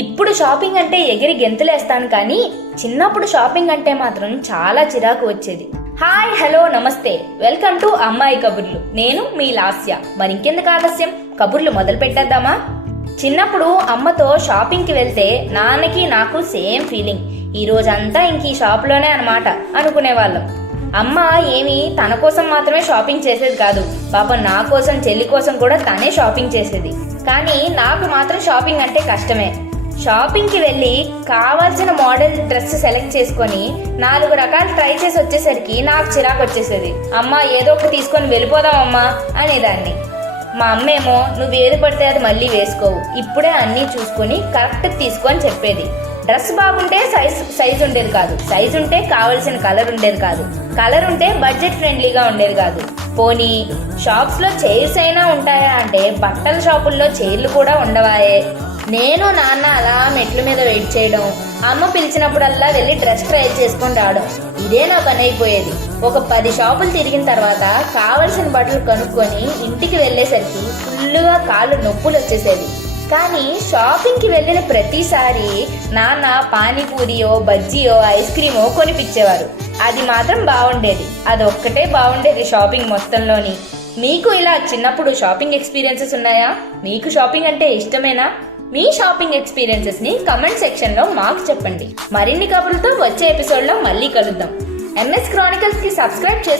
ఇప్పుడు షాపింగ్ అంటే ఎగిరి గెంతులేస్తాను కానీ చిన్నప్పుడు షాపింగ్ అంటే మాత్రం చాలా చిరాకు వచ్చేది. హాయ్ హలో నమస్తే, వెల్కమ్ టు అమ్మాయి కబుర్లు. నేను మీ లాస్య. మరి ఇంకెందుకు ఆలస్యం, కబుర్లు మొదలు పెట్టేద్దామా? చిన్నప్పుడు అమ్మతో షాపింగ్కి వెళ్తే నాన్నకి నాకు సేమ్ ఫీలింగ్. ఈ రోజంతా ఇంక ఈ షాప్లోనే అనమాట అనుకునేవాళ్ళం. అమ్మ ఏమి తన కోసం మాత్రమే షాపింగ్ చేసేది కాదు, పాపం నా కోసం చెల్లి కోసం కూడా తనే షాపింగ్ చేసేది. కానీ నాకు మాత్రం షాపింగ్ అంటే కష్టమే. షాపింగ్కి వెళ్ళి కావాల్సిన మోడల్ డ్రెస్ సెలెక్ట్ చేసుకొని 4 రకాలు ట్రై చేసి వచ్చేసరికి నాకు చిరాకు వచ్చేసేది. అమ్మ ఏదో ఒకటి తీసుకొని వెళ్ళిపోదాం అమ్మా అనేదాన్ని. మా అమ్మేమో నువ్వు ఏది పడితే అది మళ్ళీ వేసుకోవు, ఇప్పుడే అన్నీ చూసుకొని కరెక్ట్ తీసుకొని చెప్పేది. డ్రెస్ బాగుంటే సైజ్ ఉండేది కాదు, సైజ్ ఉంటే కావలసిన కలర్ ఉండేది కాదు, కలర్ ఉంటే బడ్జెట్ ఫ్రెండ్లీగా ఉండేది కాదు. పోనీ షాప్స్లో చైర్స్ అయినా ఉంటాయా అంటే బట్టల షాపుల్లో చైర్లు కూడా ఉండవాయే. నేను నాన్న అలా మెట్ల మీద వెయిట్ చేయడం, అమ్మ పిలిచినప్పుడల్లా వెళ్ళి డ్రెస్ ట్రయల్ చేసుకొని రావడం, ఇదే నా పని అయిపోయేది. ఒక 10 షాపులు తిరిగిన తర్వాత కావలసిన బట్టలు కనుక్కొని ఇంటికి వెళ్ళేసరికి ఫుల్లుగా కాళ్ళు నొప్పులు వచ్చేసేది. కానీ షాపింగ్కి వెళ్ళిన ప్రతిసారి నాన్న పానీపూరియో బజ్జీయో ఐస్ క్రీమో కొనిపించేవారు. అది మాత్రం బాగుండేది, అదొక్కటే బాగుండేది షాపింగ్ మొత్తంలోని. మీకు ఇలా చిన్నప్పుడు షాపింగ్ ఎక్స్పీరియన్సెస్ ఉన్నాయా? మీకు షాపింగ్ అంటే ఇష్టమేనా? మీ షాపింగ్ ఎక్స్పీరియన్సెస్ ని కమెంట్ సెక్షన్ లో మాకు చెప్పండి. మరిన్ని కబుర్లతో వచ్చే ఎపిసోడ్ లో మళ్ళీ కలుద్దాం. MS Chronicles కి సబ్స్క్రైబ్ చేసి